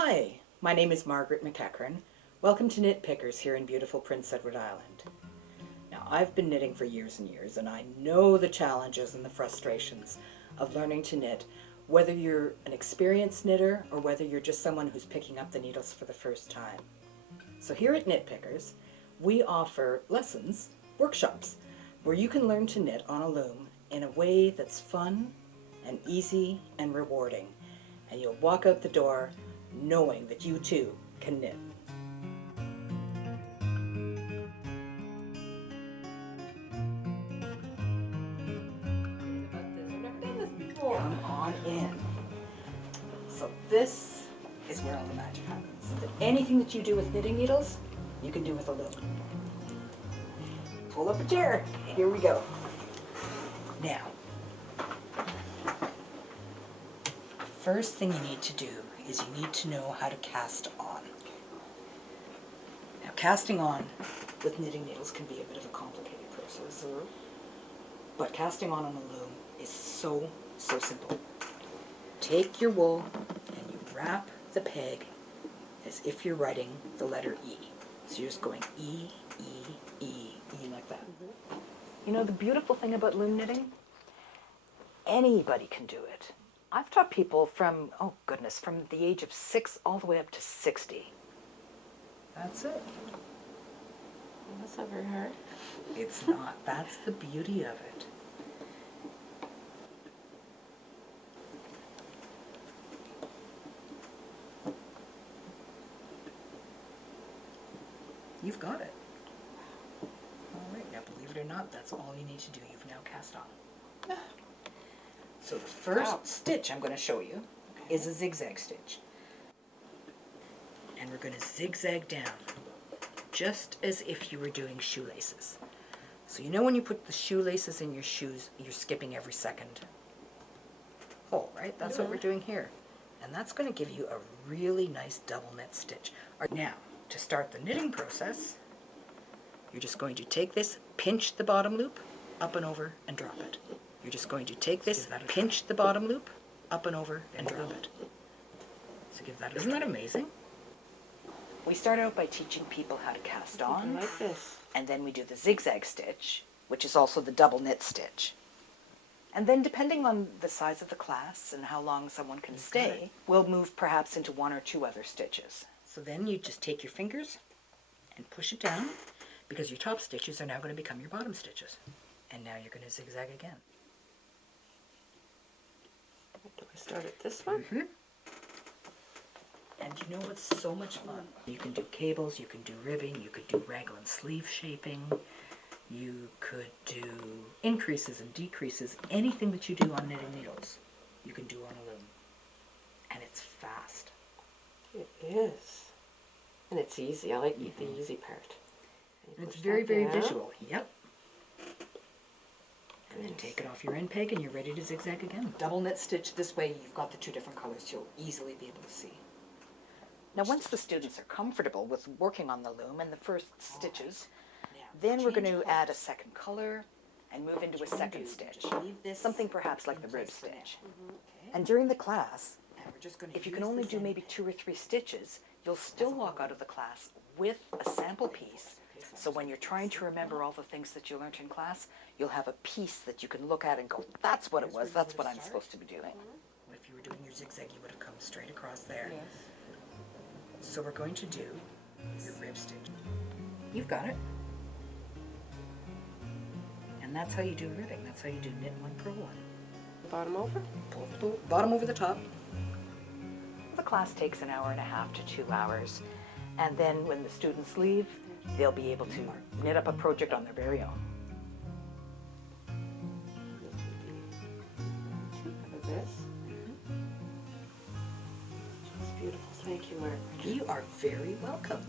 Hi, my name is Margaret McEachern. Welcome to Knit Pickers here in beautiful Prince Edward Island. Now, I've been knitting for years and years, and I know the challenges and the frustrations of learning to knit, whether you're an experienced knitter or whether you're just someone who's picking up the needles for the first time. So here at Knit Pickers, we offer lessons, workshops, where you can learn to knit on a loom in a way that's fun and easy and rewarding. And you'll walk out the door knowing that you too can knit. Come on in. So this is where all the magic happens. That anything that you do with knitting needles, you can do with a loom. Pull up a chair. Here we go. Now, first thing you need to do is you need to know how to cast on. Now, casting on with knitting needles can be a bit of a complicated process, but casting on a loom is so simple. Take your wool and you wrap the peg as if you're writing the letter E. So you're just going E, E, E, E like that. You know the beautiful thing about loom knitting? Anybody can do it. I've taught people from, oh goodness, from the age of 6 all the way up to 60. That's it. That's not very hard. It's not. That's the beauty of it. You've got it. All right, now believe it or not, that's all you need to do. You've now cast on. So the first stitch I'm going to show you is a zigzag stitch. And we're going to zigzag down, just as if you were doing shoelaces. So you know when you put the shoelaces in your shoes, you're skipping every second hole, right? That's what we're doing here. And that's going to give you a really nice double knit stitch. Now, to start the knitting process, you're just going to take this, pinch the bottom loop, up and over, and drop it. You're just going to take this, pinch the bottom loop, up and over, and drop it. So give that. Isn't that amazing? We start out by teaching people how to cast on, I like this. and then we do the zigzag stitch, which is also the double knit stitch. And then depending on the size of the class and how long someone can stay, we'll move perhaps into 1 or 2 other stitches. So then you just take your fingers and push it down, because your top stitches are now going to become your bottom stitches. And now you're going to zigzag again. Do I start at this one? And you know what's so much fun? You can do cables, you can do ribbing, you could do raglan sleeve shaping, you could do increases and decreases. Anything that you do on knitting needles, you can do on a loom. And it's fast. It is. And it's easy. I like the easy part. And it's very, very visual. Yep. And then take it off your end peg and you're ready to zigzag again. Double knit stitch this way, you've got the 2 different colors you'll easily be able to see. Now once the students are comfortable with working on the loom and the first stitches, then we're going to add a second color and move into a second stitch. Something perhaps like the rib stitch. And during the class, if you can only do maybe 2 or 3 stitches, you'll still walk out of the class with a sample piece. So when you're trying to remember all the things that you learned in class, you'll have a piece that you can look at and go, that's what it was, that's what I'm supposed to be doing. If you were doing your zigzag, you would have come straight across there. Yes. So we're going to do your rib stitch. You've got it. And that's how you do ribbing. That's how you do knit 1 purl 1. Bottom over? Pull the bottom over the top. The class takes 1.5 hours to 2 hours. And then when the students leave, they'll be able to knit up a project on their very own. Look at this. It's beautiful. Thank you, Margaret. You are very welcome.